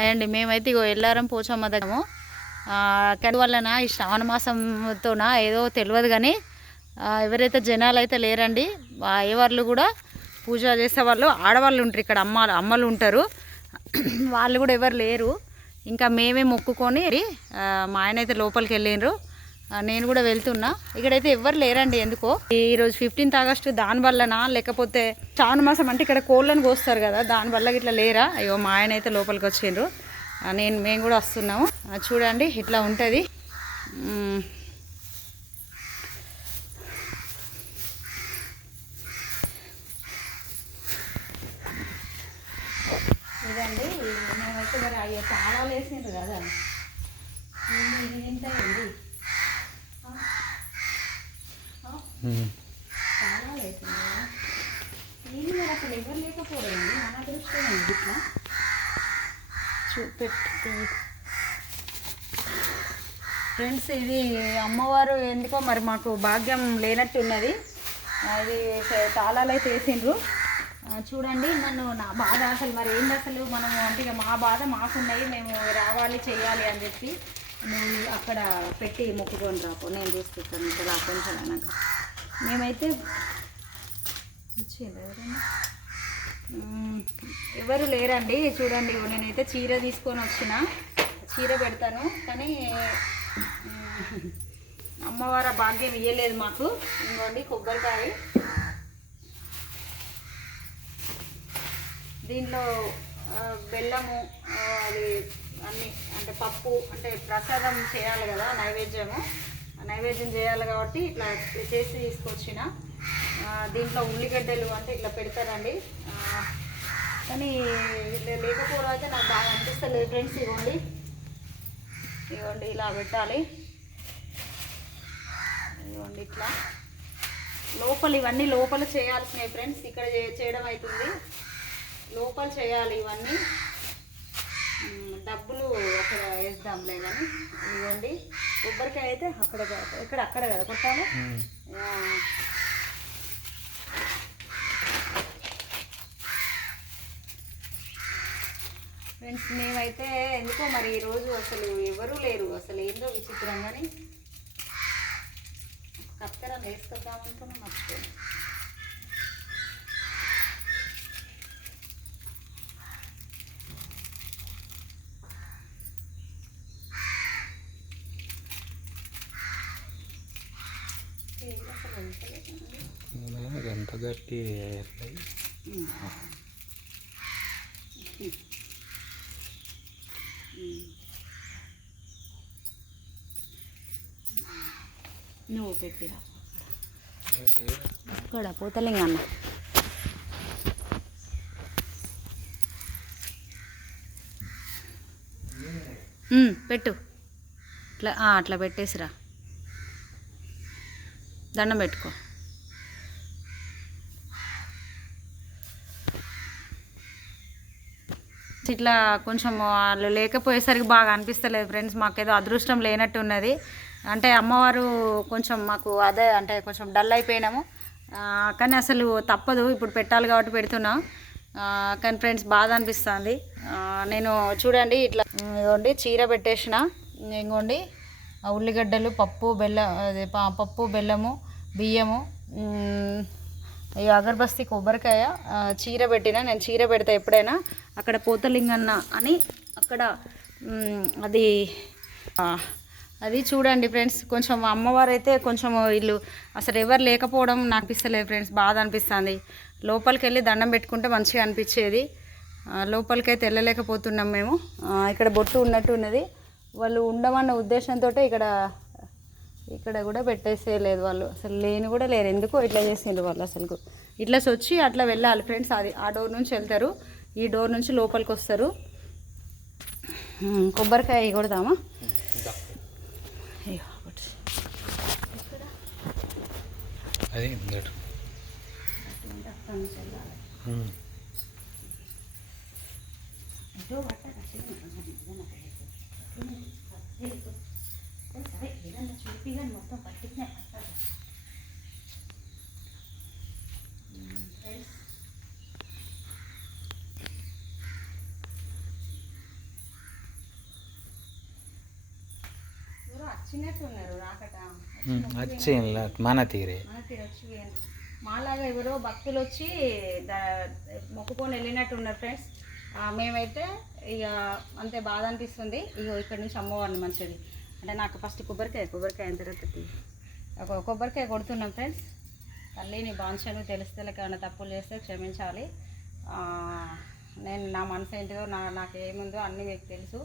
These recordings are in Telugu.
అయ్యండి మేమైతే ఇగో ఎల్లారం పోచమ్మ దగ్గరము అక్కడి వలన ఈ శ్రావణ మాసంతోన ఏదో తెలియదు కానీ ఎవరైతే జనాలు అయితే లేరండి అయ్యవాళ్ళు కూడా పూజ చేసే వాళ్ళు ఆడవాళ్ళు ఉంటారు ఇక్కడ అమ్మలు ఉంటారు వాళ్ళు కూడా ఎవరు లేరు ఇంకా మేమే మొక్కుకొని మా ఆయన అయితే లోపలికి వెళ్ళిండ్రు నేను కూడా వెళ్తున్నా ఇక్కడైతే ఎవరు లేరండి ఎందుకో ఈరోజు 15th ఆగస్టు దానివల్లనా లేకపోతే శ్రావణ మాసం అంటే ఇక్కడ కోళ్ళను కోస్తారు కదా దానివల్ల ఇట్లా లేరా అయ్యో మా ఆయన అయితే లోపలికి వచ్చిండ్రు మేము కూడా వస్తున్నాము చూడండి ఇట్లా ఉంటుంది ఇదండి మేమైతే మరి అయ్యో చాలా వేసిండ్రు కదా ఏంటండి చాలా వేసింది నేను మరి అసలు ఎవరు లేకపోరండి మన అదృష్టం అండి ఇట్లా చూపెట్టి ఫ్రెండ్స్ ఇది అమ్మవారు ఎందుకో మరి మాకు భాగ్యం లేనట్టున్నది అది తాళాలు అయితే వేసిండ్రు చూడండి నా బాధ అసలు మరి ఏంటి అసలు మనం అంటే ఇక మా బాధ మాకున్నాయి మేము రావాలి చేయాలి అని చెప్పి నువ్వు అక్కడ పెట్టి మొక్కుకొని రాపో నేను చూసుకుంటాను ఇక్కడ కొంచెం అయినాక మేమైతే వచ్చింది ఎవరు లేరండి చూడండి నేనైతే చీర తీసుకొని వచ్చిన చీర పెడతాను కానీ అమ్మవారి భాగ్యం ఇవ్వలేదు మాకు ఇంకోండి కొబ్బరికాయ దీంట్లో బెల్లము అది అన్నీ అంటే పప్పు అంటే ప్రసాదం చేయాలి కదా నైవేద్యం చేయాలి కాబట్టి ఇట్లా చేసి తీసుకొచ్చిన దీంట్లో ఉల్లిగడ్డలు అంటే ఇట్లా పెడతారండి కానీ లేకపోవడం అయితే నాకు బాగా అనిపిస్తలేదు ఫ్రెండ్స్ ఇవ్వండి ఇలా పెట్టాలి ఇవ్వండి ఇట్లా ఇవన్నీ లోపల చేయాల్సినవి ఫ్రెండ్స్ ఇక్కడ చేయడం అవుతుంది లోపల చేయాలి ఇవన్నీ డబ్బులు అక్కడ వేద్దాంలే కానీ ఇవ్వండి కొబ్బరికాయ అయితే అక్కడ కదా కొట్టాలి ఫ్రెండ్స్ మేమైతే ఎందుకో మరి ఈరోజు అసలు ఎవరూ లేరు అసలు ఏందో విచిత్రంగాని కత్తెర వేసుకొద్దామనుకున్నా మర్చిపోయాను ఎంత గట్టి నువ్వు పెట్టిరా అక్కడ పోతలింగ అన్న పెట్టు అట్లా పెట్టేసిరా దండం పెట్టుకో ఇట్లా కొంచెం వాళ్ళు లేకపోయేసరికి బాగా అనిపిస్తలేదు ఫ్రెండ్స్ మాకేదో అదృష్టం లేనట్టు ఉన్నది అంటే అమ్మవారు కొంచెం మాకు అదే అంటే కొంచెం డల్ అయిపోయినాము కానీ అసలు తప్పదు ఇప్పుడు పెట్టాలి కాబట్టి పెడుతున్నాం కానీ ఫ్రెండ్స్ బాధ అనిపిస్తుంది నేను చూడండి ఇట్లా ఇవ్వండి చీర పెట్టేసిన ఇంకోండి ఉల్లిగడ్డలు పప్పు బెల్లము బియ్యము ఈ అగరబస్తి కొబ్బరికాయ చీర పెట్టిన నేను చీర పెడతా ఎప్పుడైనా అక్కడ పోతలింగన్న అని అక్కడ అది చూడండి ఫ్రెండ్స్ కొంచెం అమ్మవారు అయితే కొంచెం వీళ్ళు అసలు ఎవరు లేకపోవడం నాకు అనిపిస్తలేదు ఫ్రెండ్స్ బాధ అనిపిస్తుంది లోపలికి వెళ్ళి దండం పెట్టుకుంటే మంచిగా అనిపించేది లోపలికైతే వెళ్ళలేకపోతున్నాం మేము ఇక్కడ బొట్టు ఉన్నట్టు ఉన్నది వాళ్ళు ఉండమన్న ఉద్దేశంతో ఇక్కడ కూడా పెట్టేసేయలేదు వాళ్ళు అసలు లేని కూడా లేరు ఎందుకో ఇట్లా చేసిండ్రు వాళ్ళు అసలు ఇట్లా వచ్చి అట్లా వెళ్ళాలి ఫ్రెండ్స్ అది ఆ డోర్ నుంచి వెళ్తారు ఈ డోర్ నుంచి లోపలికి వస్తారు కొబ్బరికాయ కొడదామా చూపిగా మొత్తం పట్టించిన వచ్చినట్టున్నారు రాకట వచ్చేలా మన తీరే మనకి వచ్చి మాలాగా ఎవరో భక్తులు వచ్చి మొక్కుకొని వెళ్ళినట్టు ఉన్నారు ఫ్రెండ్స్. మేమైతే ఇక అంతే బాధ అనిపిస్తుంది. ఇగో ఇక్కడ నుంచి అమ్మవారిని మంచిది అంటే నాకు ఫస్ట్ కొబ్బరికాయ అయిన తర్వాత ఒక కొబ్బరికాయ కొడుతున్నాం ఫ్రెండ్స్. తల్లిని బాంఛను తెలిస్తే ఏమైనా తప్పులు చేస్తే క్షమించాలి. నేను నా మనసు ఏంటిదో నాకేముందో అన్నీ మీకు తెలుసు.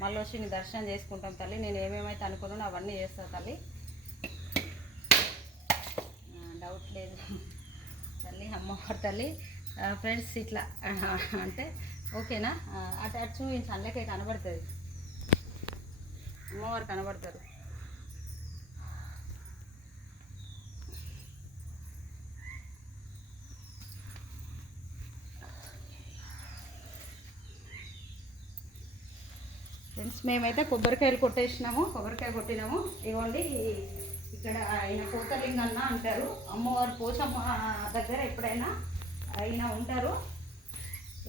మళ్ళీ వచ్చి నీ దర్శనం చేసుకుంటాం తల్లి. నేను ఏమేమైతే అనుకున్నానో అవన్నీ చేస్తాను తల్లి, డౌట్ లేదు తల్లి, అమ్మవారి తల్లి. ఫ్రెండ్స్ ఇట్లా అంటే ఓకేనా? అటు అటు చూపించి అందులోకే కనబడుతుంది, అమ్మవారు కనబడతారు. ఫ్రెండ్స్ మేమైతే కొబ్బరికాయ కొట్టినాము. ఇవ్వండి ఇక్కడ ఆయన కోతలింగన్న అంటారు, అమ్మవారు పోచమ్మ దగ్గర ఎప్పుడైనా ఆయన ఉంటారు.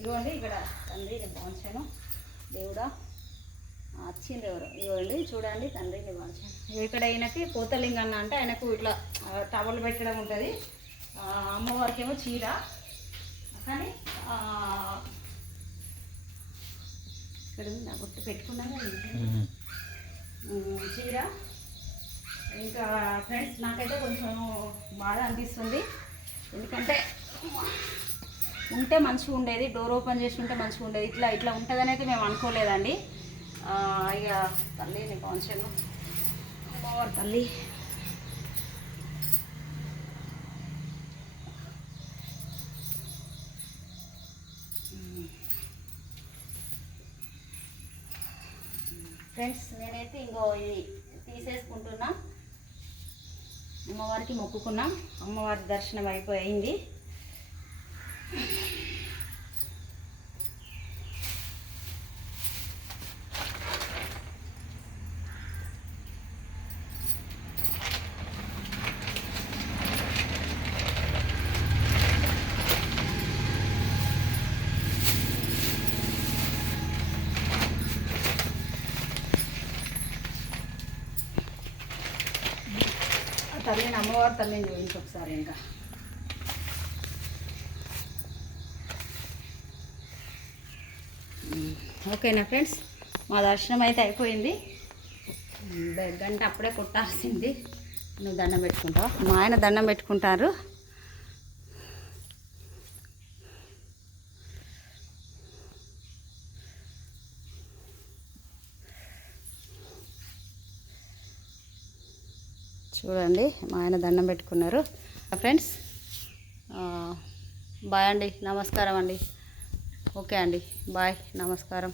ఇవ్వండి ఇక్కడ తండ్రిని బాంఛను దేవుడా వచ్చింది ఎవరు, ఇవ్వండి చూడండి తండ్రిని బాంఛను. ఇక్కడ ఆయనకి కోతలింగన్న అంటే ఆయనకు ఇట్లా టవల్ పెట్టడం ఉంటుంది, అమ్మవారికి ఏమో చీర. కానీ ఇక్కడ నా గుర్తు పెట్టుకున్నాను చీర. ఇంకా ఫ్రెండ్స్ నాకైతే కొంచెం బాధ అనిపిస్తుంది, ఎందుకంటే ఉంటే మంచిగా ఉండేది, డోర్ ఓపెన్ చేసి ఉంటే మంచిగా ఉండేది. ఇట్లా ఉంటుందని అయితే మేము అనుకోలేదండి. ఇక తల్లిని బాంఛను అమ్మవారి తల్లి. ఫ్రెండ్స్ నేనైతే ఇంకో ఇది తీసేసుకుంటున్నా. అమ్మవారికి మొక్కుకున్నా, అమ్మవారి దర్శనం అయిపోయింది. తల్లిని అమ్మవారి తల్లిని చూపించి ఒకసారి. ఇంకా ఓకేనా ఫ్రెండ్స్, మా దర్శనం అయితే అయిపోయింది. గంట అప్పుడే కొట్టాల్సింది. నువ్వు దండం పెట్టుకుంటావా? మా ఆయన దండం పెట్టుకుంటారు. చూడండి మా ఆయన దండం పెట్టుకున్నారు. ఫ్రెండ్స్ బాయ్ అండి, నమస్కారం అండి. ఓకే అండి, బాయ్, నమస్కారం.